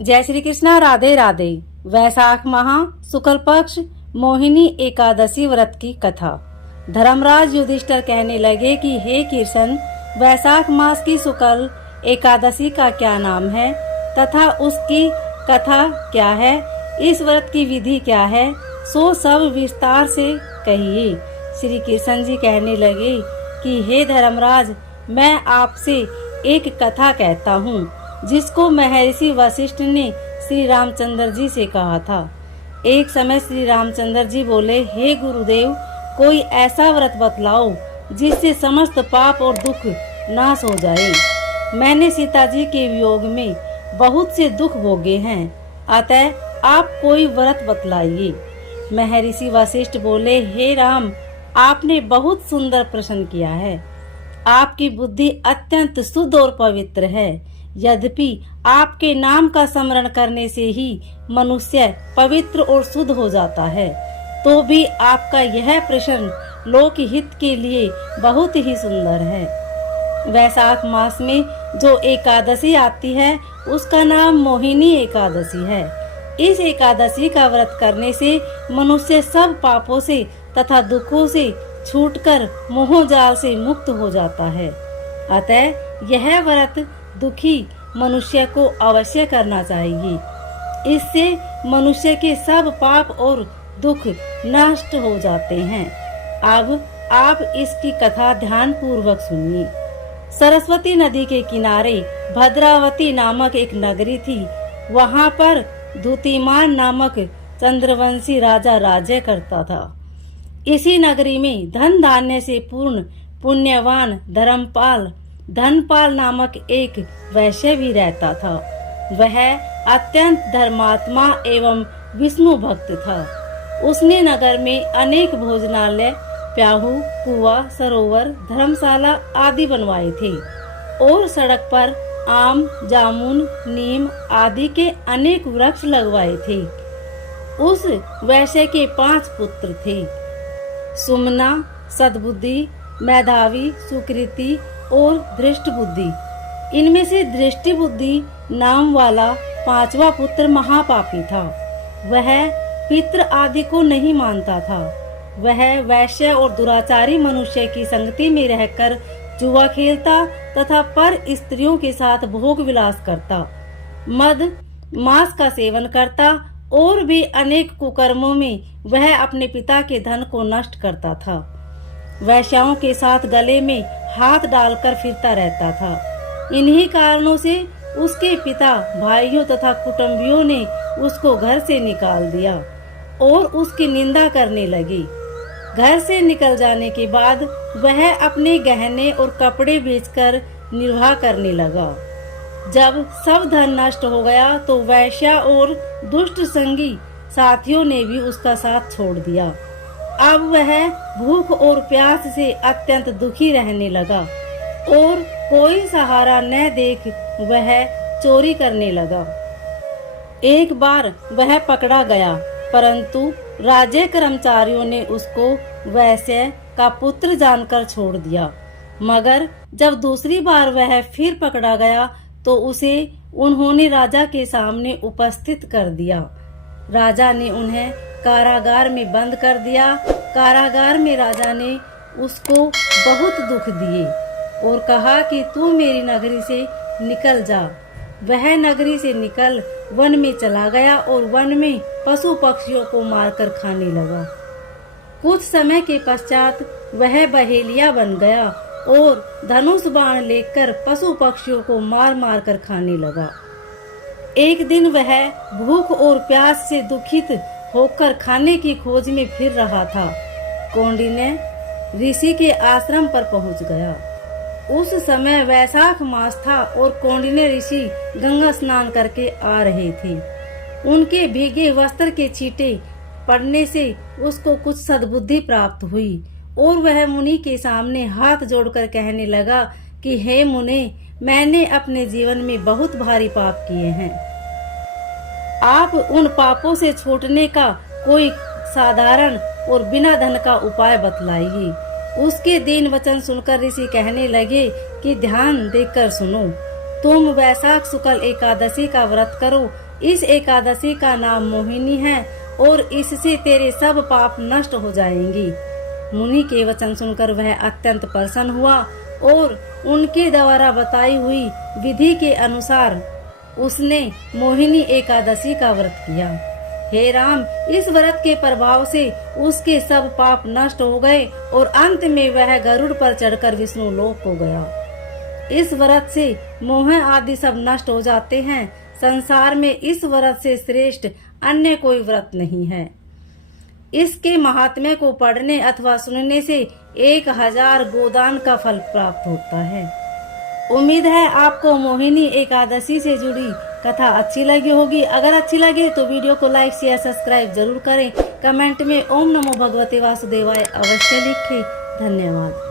जय श्री कृष्णा। राधे राधे। वैशाख माह शुक्ल पक्ष मोहिनी एकादशी व्रत की कथा। धर्मराज युधिष्ठिर कहने लगे कि हे कृष्ण, वैशाख मास की शुक्ल एकादशी का क्या नाम है तथा उसकी कथा क्या है, इस व्रत की विधि क्या है, सो सब विस्तार से कहिए। श्री कृष्ण जी कहने लगे कि हे धर्मराज, मैं आपसे एक कथा कहता हूँ जिसको महर्षि वशिष्ठ ने श्री रामचंद्र जी से कहा था। एक समय श्री रामचंद्र जी बोले, हे गुरुदेव, कोई ऐसा व्रत बतलाओ जिससे समस्त पाप और दुख नाश हो जाए। मैंने सीता जी के वियोग में बहुत से दुख भोगे हैं, अतः आप कोई व्रत बतलाइए। महर्षि वशिष्ठ बोले, हे राम, आपने बहुत सुंदर प्रश्न किया है। आपकी बुद्धि अत्यंत शुद्ध और पवित्र है। यद्यपि आपके नाम का स्मरण करने से ही मनुष्य पवित्र और शुद्ध हो जाता है, तो भी आपका यह प्रश्न लोक हित के लिए बहुत ही सुंदर है। वैशाख मास में जो एकादशी आती है उसका नाम मोहिनी एकादशी है। इस एकादशी का व्रत करने से मनुष्य सब पापों से तथा दुखों से छूटकर मोह जाल से मुक्त हो जाता है। अतः यह व्रत दुखी मनुष्य को अवश्य करना चाहिए। इससे मनुष्य के सब पाप और दुख नष्ट हो जाते हैं। अब आप इसकी कथा ध्यान पूर्वक सुनिए। सरस्वती नदी के किनारे भद्रावती नामक एक नगरी थी। वहाँ पर धूतिमान नामक चंद्रवंशी राजा राज्य करता था। इसी नगरी में धन धान्य से पूर्ण पुण्यवान धनपाल नामक एक वैश्य भी रहता था। वह अत्यंत धर्मात्मा एवं विष्णु भक्त था। उसने नगर में अनेक भोजनालय, प्याहू, कुआं, सरोवर, धर्मशाला आदि बनवाए थे और सड़क पर आम, जामुन, नीम आदि के अनेक वृक्ष लगवाए थे। उस वैश्य के 5 पुत्र थे, सुमना, सद्बुद्धि, मेधावी, सुकृति और दृष्ट बुद्धि। इनमें से दृष्टि बुद्धि नाम वाला 5वां पुत्र महापापी था। वह पितृ आदि को नहीं मानता था। वह वैश्य और दुराचारी मनुष्य की संगति में रहकर जुआ खेलता तथा पर स्त्रियों के साथ भोग विलास करता, मद मांस का सेवन करता और भी अनेक कुकर्मों में वह अपने पिता के धन को नष्ट करता था। वैश्याओं के साथ गले में हाथ डालकर फिरता रहता था। इन्हीं कारणों से उसके पिता, भाइयों तथा कुटुंबियों ने उसको घर से निकाल दिया और उसकी निंदा करने लगे। घर से निकल जाने के बाद वह अपने गहने और कपड़े बेचकर निर्वाह करने लगा। जब सब धन नष्ट हो गया तो वैश्या और दुष्ट संगी साथियों ने भी उसका साथ छोड़ दिया। अब वह भूख और प्यास से अत्यंत दुखी रहने लगा और कोई सहारा न देख वह चोरी करने लगा। एक बार वह पकड़ा गया, परंतु राज्य कर्मचारियों ने उसको वैश्य का पुत्र जानकर छोड़ दिया। मगर जब दूसरी बार वह फिर पकड़ा गया तो उसे उन्होंने राजा के सामने उपस्थित कर दिया। राजा ने उन्हें कारागार में बंद कर दिया। कारागार में राजा ने उसको बहुत दुख दिए और कहा कि तू मेरी नगरी से निकल जा। वह नगरी से निकल वन में चला गया और वन में पशु पक्षियों को मारकर खाने लगा। कुछ समय के पश्चात वह बहेलिया बन गया और धनुष बाण लेकर पशु पक्षियों को मार मार कर खाने लगा। एक दिन वह भूख और प्यास से दुखित होकर खाने की खोज में फिर रहा था। कौंडिन्य ऋषि के आश्रम पर पहुंच गया। उस समय वैशाख मास था और कौंडिन्य ऋषि गंगा स्नान करके आ रहे थे। उनके भीगे वस्त्र के छींटे पड़ने से उसको कुछ सद्बुद्धि प्राप्त हुई और वह मुनि के सामने हाथ जोड़कर कहने लगा कि हे मुने, मैंने अपने जीवन में बहुत भारी पाप किए हैं। आप उन पापों से छूटने का कोई साधारण और बिना धन का उपाय बतलाइए। उसके दीन वचन सुनकर ऋषि कहने लगे कि ध्यान देकर सुनो। तुम वैशाख शुक्ल एकादशी का व्रत करो इस एकादशी का नाम मोहिनी है और इससे तेरे सब पाप नष्ट हो जाएंगी। मुनि के वचन सुनकर वह अत्यंत प्रसन्न हुआ और उनके द्वारा बताई हुई विधि के अनुसार उसने मोहिनी एकादशी का व्रत किया। हे राम, इस व्रत के प्रभाव से उसके सब पाप नष्ट हो गए और अंत में वह गरुड़ पर चढ़कर विष्णु लोक को गया। इस व्रत से मोह आदि सब नष्ट हो जाते हैं। संसार में इस व्रत से श्रेष्ठ अन्य कोई व्रत नहीं है। इसके महात्म्य को पढ़ने अथवा सुनने से 1000 गोदान का फल प्राप्त होता है। उम्मीद है आपको मोहिनी एकादशी से जुड़ी कथा अच्छी लगी होगी। अगर अच्छी लगे तो वीडियो को लाइक शेयर सब्सक्राइब जरूर करें। कमेंट में ओम नमो भगवते वासुदेवाय अवश्य लिखें। धन्यवाद।